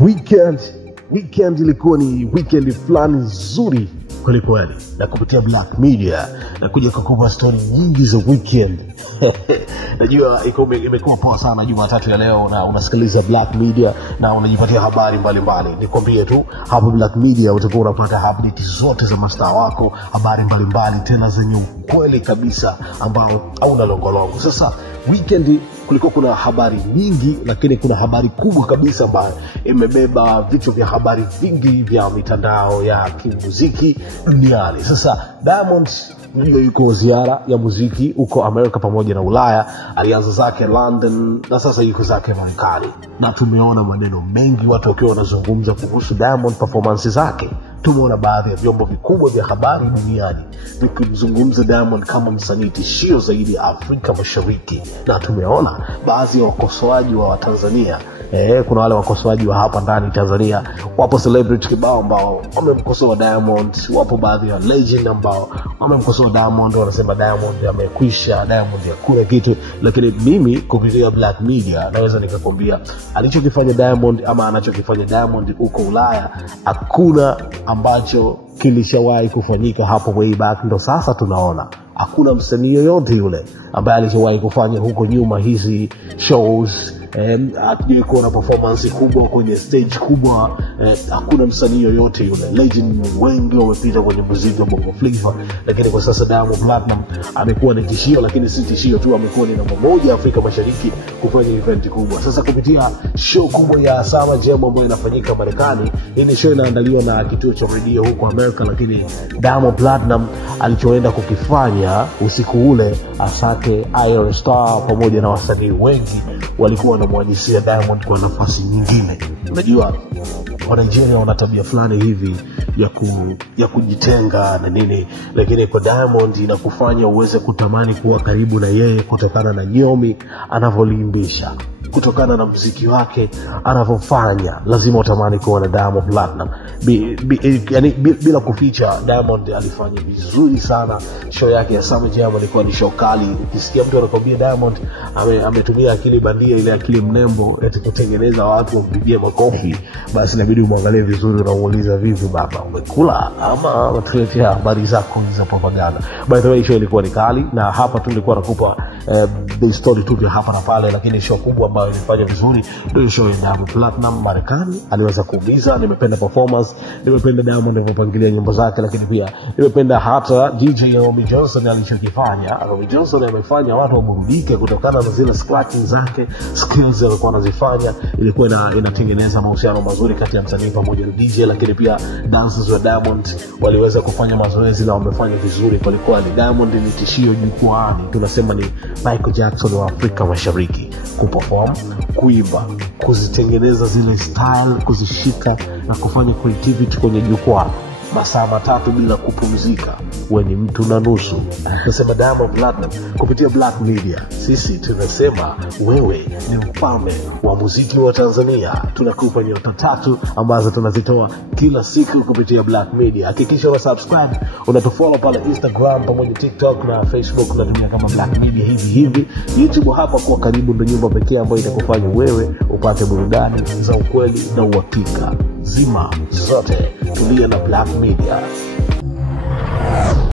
Weekend ilikuwa ni weekend fulani nzuri kweli, na kupitia Black Media na kuja kukupa story nyingi za weekend. Najua imekuwa poa sana Jumatatu ya leo, na unasikiliza Black Media na unajipatia habari mbalimbali. Nikwambie tu hapo Black Media utakuwa unapata update zote za mastaa wako, habari mbalimbali tena zenye ukweli kabisa ambao hauna longolongo. Sasa weekend kulikuwa kuna habari nyingi, lakini kuna habari kubwa kabisa ambayo imebeba vichwa vya habari vingi vya mitandao ya kimuziki duniani. Sasa Diamond ndio yuko ziara ya muziki huko Amerika pamoja na Ulaya. Alianza zake London na sasa yuko zake Marekani, na tumeona maneno mengi watu wakiwa wanazungumza kuhusu Diamond performance zake. Tumeona baadhi ya vyombo vikubwa vya habari duniani vikimzungumza Diamond kama msanii tishio zaidi ya Afrika Mashariki, na tumeona baadhi ya wakosoaji wa Tanzania. Kuna wale wakosoaji wa hapa ndani Tanzania, wapo celebrity kibao ambao wamemkosoa Diamond, wapo baadhi ya legend ambao wamemkosoa Diamond, wanasema Diamond amekwisha, Diamond hakuna kitu. Lakini mimi kupitia Black Media naweza nikakwambia alichokifanya Diamond ama anachokifanya Diamond huko Ulaya hakuna ambacho kilishawahi kufanyika hapo way back. Ndo sasa tunaona hakuna msanii yoyote yule ambaye alishawahi kufanya huko nyuma hizi shows, hatujui kuona performance kubwa kwenye stage kubwa. Hakuna msanii yoyote yule. Legend wengi wamepita kwenye muziki wa Bongo Flava, lakini kwa sasa Diamond Platnumz amekuwa ni tishio, lakini si tishio tu, amekuwa ni namba moja Afrika Mashariki kufanya event kubwa. Sasa kupitia show kubwa ya Summer Jam ambayo inafanyika Marekani, hii ni show inaandaliwa na kituo cha radio huko Amerika, lakini Diamond Platnumz alichoenda kukifanya usiku ule, Asake, Iron Star pamoja na wasanii wengi walikuwa wanamwadisia Diamond kwa nafasi nyingine. Unajua wa Nigeria wana tabia fulani hivi ya kujitenga na nini, lakini kwa Diamond inakufanya uweze kutamani kuwa karibu na yeye kutokana na nyomi anavyolimbisha, kutokana na muziki wake anavyofanya. Lazima utamani kuwa na Diamond Platnumz. Yani bila kuficha, Diamond alifanya vizuri sana. Show yake ya Summer Jam ilikuwa ni show kali. Ukisikia mtu anakuambia Diamond ametumia akili bandia, ile akili mnembo eti kutengeneza watu wampigie makofi, basi inabidi umwangalie vizuri na uuliza, vipi baba, umekula ama unatuletea habari zako za propaganda? By the way, show ilikuwa ni kali, na hapa tu nilikuwa nakupa the story tu vya hapa na pale, lakini show kubwa ambayo ilifanya vizuri ndio show ya Diamond Platnumz Marekani. Aliweza kuumiza. Nimependa performance, nimependa Diamond alivyopangilia nyimbo zake, lakini pia nimependa hata DJ Romy Johnson alichokifanya. Romy Johnson amefanya watu waburudike kutokana na zile scratching zake, skills alikuwa anazifanya. Ilikuwa inatengeneza mahusiano mazuri kati ya msanii pamoja na DJ, lakini pia dancers wa Diamond waliweza kufanya mazoezi na wamefanya vizuri kwa kweli. Diamond ni tishio jukwaani, tunasema ni Michael Jackson wa Afrika Mashariki. Kuperform, kuimba, kuzitengeneza zile style, kuzishika na kufanya creativity kwenye jukwaa masaa matatu bila kupumzika. Wewe ni mtu na nusu. Tunasema Diamond Platnumz kupitia Black Media. Sisi tunasema wewe ni mfalme wa muziki wa Tanzania. Tunakupa nyota 3 ambazo tunazitoa kila siku kupitia Black Media. Hakikisha una subscribe, unatufollow pale Instagram pamoja TikTok na Facebook, na dunia kama Black Media hivi. YouTube hapa kwa karibu ndio nyumba pekee ambayo itakufanya wewe upate burudani za ukweli na uhakika. Zima zote tulia na Black Media.